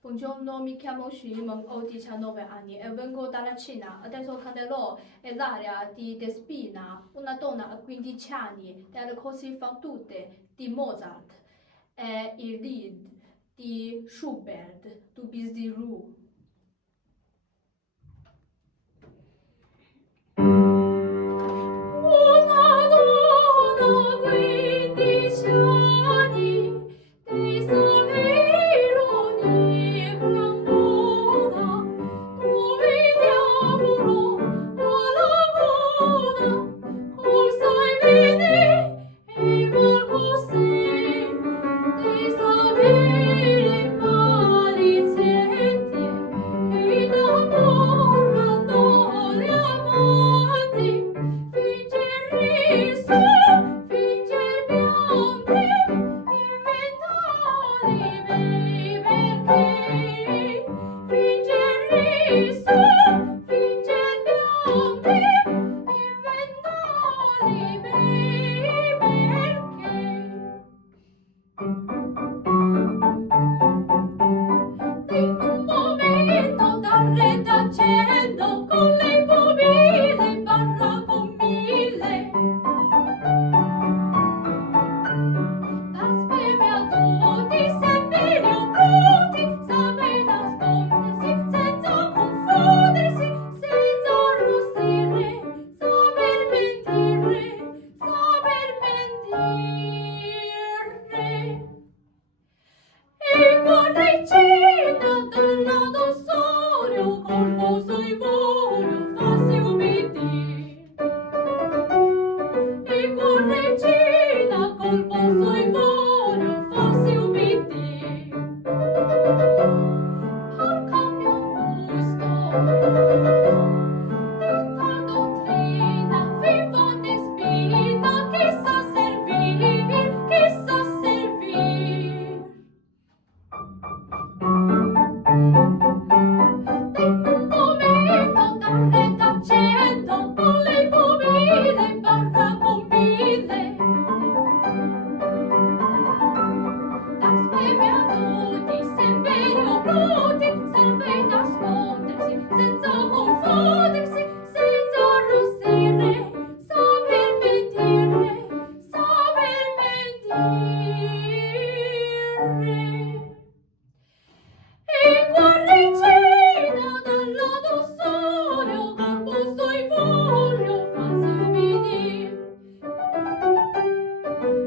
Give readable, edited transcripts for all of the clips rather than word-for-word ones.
Buongiorno, mi chiamo Shimon, ho 19 anni e vengo dalla Cina. Adesso canterò l'aria di Despina, una donna a 15 anni, delle cose fan tutte di Mozart e il Lied di Schubert, Du bist die Ruhe. Una donna a 15 anni, dei saperi gran moda, dove diavolo alla coda, col sai bene e mal così, dei saperi malizietti, che innamorano gli amanti. Fingir riso, fingir pianti, inventali bei perché. Fingir riso, fingir pianti, inventali bei perché. In un momento d'arre d'accendo, con le pupille barra con mille. Das bebeaduti, sempre pronti, sape nascondersi, senza confondersi, senza arrossire, saper mentire, saper mentire. E correggina dal lato sorio, col muso ivorio, farsi ubbidire. E correggina col muso ivorio, farsi ubbidire. Al cambio gusto, detta dottrina, viva de spina, che sa servir, che sa servir. In un momento d'arre d'accendo, con le pupille barra con mille. Das bebeaduti, sempre bruti, serve nascondersi, senza confondersi, senza arrossire, saper mentire, saper mentire. E correggina dal lato sorio, col muso ivorio, farsi ubbidire.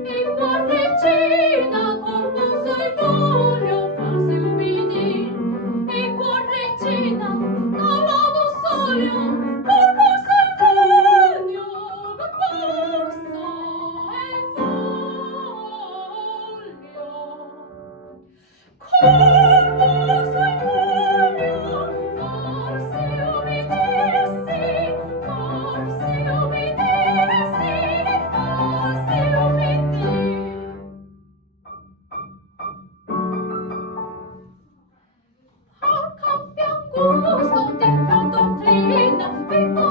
E correggina col muso ivorio, farsi ubbidire. E correggina dal lato sorio, col muso ivorio, col muso ivorio. Gusto di dottrina, vivo